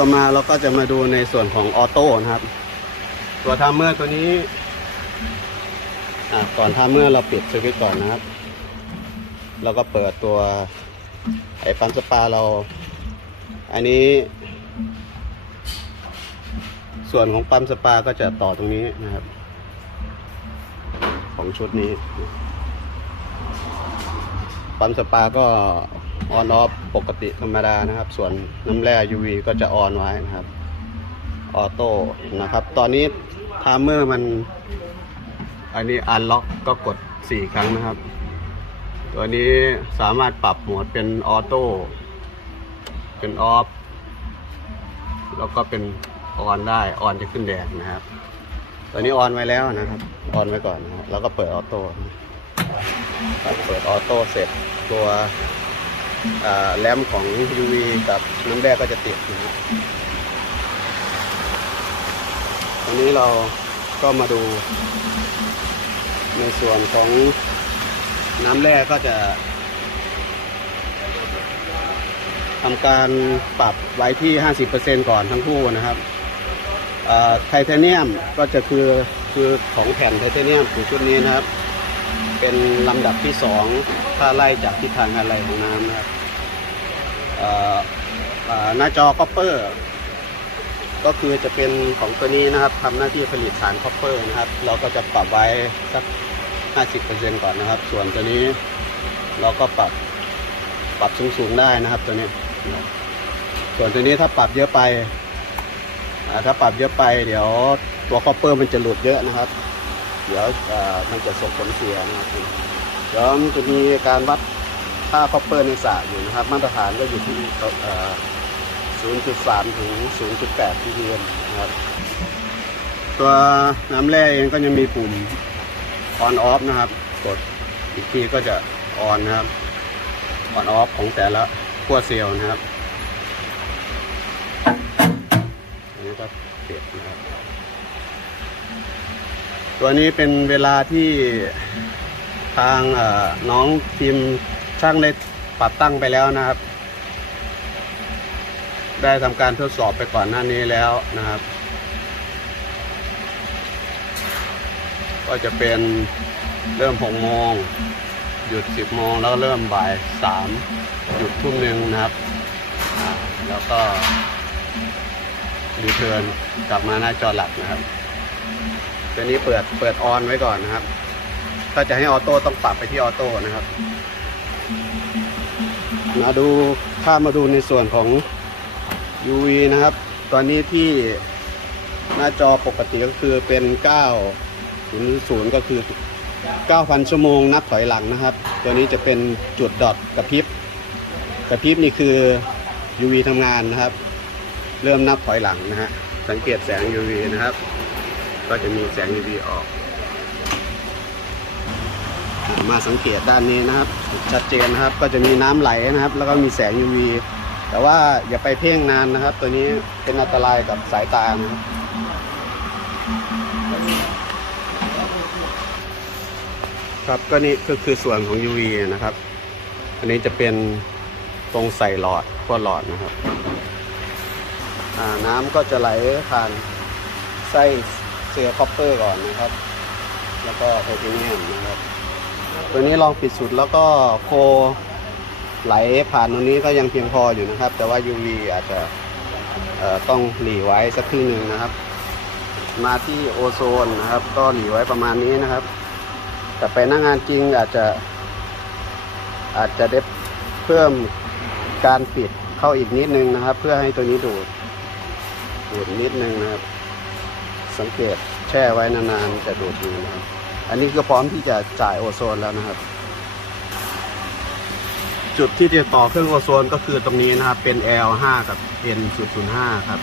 ต่อมาเราก็จะมาดูในส่วนของออโต้นะครับ ตัวทามเมอร์ตัวนี้อะก่อนทามเมอร์เราปิดสวิตช์ก่อนนะครับเราก็เปิดตัวไอ้ปั๊มสปาเรา อันนี้ ส่วนของปั๊มสปาก็จะต่อตรงนี้นะครับ ของชุดนี้ปั๊มสปาก็ ออนออฟปกติธรรมดานะครับ ส่วนน้ำแร่ UV ก็จะออนไว้นะครับ ออโต้นะครับ ตอนนี้ไทม์เมอร์มัน อันนี้อันล็อกก็กด 4 ครั้งนะครับ ตัวนี้สามารถปรับโหมดเป็นออโต้เป็นออฟแล้วก็เป็นออนได้ออนจะขึ้นแดงนะครับ ตอนนี้ออนไว้แล้วนะครับออนไว้ก่อนนะครับแล้วก็เปิดออโต้เปิดออโต้เสร็จตัว แรมของ UV กับน้ำแร่ก็จะติดนะครับตอนนี้เราก็มาดู ในส่วนของน้ำแร่ก็จะทำการปรับไว้ที่ 50%ก่อนทั้งคู่นะครับไทเทเนียมก็จะคือคือของแผ่นไทเทเนียมคือชุดนี้นะครับ เป็นลำดับที่สอง ถ้าไล่จากทิศทางอะไรของน้ำนะครับหน้าจอคอปเปอร์ก็คือจะเป็นของตัวนี้นะครับทำหน้าที่ผลิตสารคอปเปอร์นะครับ เราก็จะปรับไว้สัก 50%ก่อนนะครับ ส่วนตัวนี้เราก็ปรับปรับสูงๆได้นะครับตัวนี้ส่วนตัวนี้ถ้าปรับเยอะไปถ้าปรับเยอะไป เดี๋ยวตัวคอปเปอร์มันจะหลุดเยอะนะครับ เดี๋ยวมันจะส่งผลเสียนะครับ เดี๋ยวจะมีการวัดค่าคอปเปอร์ในสระอยู่นะครับ มาตรฐานก็อยู่ที่0.3 ถึง 0.8 ppm นะครับ ตัวน้ำแร่เองก็ยังมีปุ่ม on off นะครับ กดอีกทีก็จะ on นะครับ on off ของแต่ละขั้วเซลล์นะครับอันนี้ก็เปลี่ยนนะครับ ตัวนี้เป็นเวลาที่ ทางน้องทีมช่างได้ปรับตั้งไปแล้วนะครับ ได้ทำการทดสอบไปก่อนหน้านี้แล้วนะครับ ก็จะเป็นเริ่ม6โมงหยุด10โมงแล้วเริ่มบ่าย3หยุดทุ่มหนึ่งนะครับ แล้วก็รีเทิร์นกลับมาหน้าจอหลักนะครับตัวนี้เปิดเปิดออนไว้ก่อนนะครับ ถ้าจะให้ออโต้ต้องปรับไปที่ออโต้นะครับ มาดูข้ามมาดูในส่วนของ UV นะครับ ตอนนี้ที่หน้าจอปกติก็คือเป็น 9 0 0 ก็คือ 9,000 ชั่วโมงนับถอยหลังนะครับ ตัวนี้จะเป็นจุดดอทกระพริบกระพริบนี่คือ UV ทำงานนะครับ เริ่มนับถอยหลังนะฮะสังเกตแสง UV นะครับ ก็จะมีแสง UV ออก มาสังเกตด้านนี้นะครับ ชัดเจนนะครับ ก็จะมีน้ำไหลนะครับ แล้วก็มีแสง UV แต่ว่าอย่าไปเพ่งนานนะครับ ตัวนี้เป็นอันตรายกับสายตานะครับครับก็นี่ก็คือส่วนของ UV นะครับ อันนี้จะเป็นตรงใส่หลอดขั้วหลอดนะครับน้ำก็จะไหลผ่านไส้เซลล์คอปเปอร์ก่อนนะครับ แล้วก็ไทเทเนียมนะครับ ตัวนี้ลองปิดสุดแล้วก็โคไหลผ่านตรงนี้ก็ยังเพียงพออยู่นะครับ แต่ว่า UV อาจจะต้องหลีไว้สักครึ่งหนึ่งนะครับ มาที่โอโซนนะครับ ก็หลีไว้ประมาณนี้นะครับ แต่ไปหน้างงานจริงอาจจะ อาจจะได้เพิ่มการปิดเข้าอีกนิดนึงนะครับ เพื่อให้ตัวนี้ดูดดูดนิดนึงนะครับ สังเกตแช่ไว้นานๆจะดูดดีนะครับ อันนี้ก็พร้อมที่จะจ่ายโอโซนแล้วนะครับ จุดที่จะต่อเครื่องโอโซนก็คือตรงนี้นะครับ เป็น L5 กับ N005 ครับ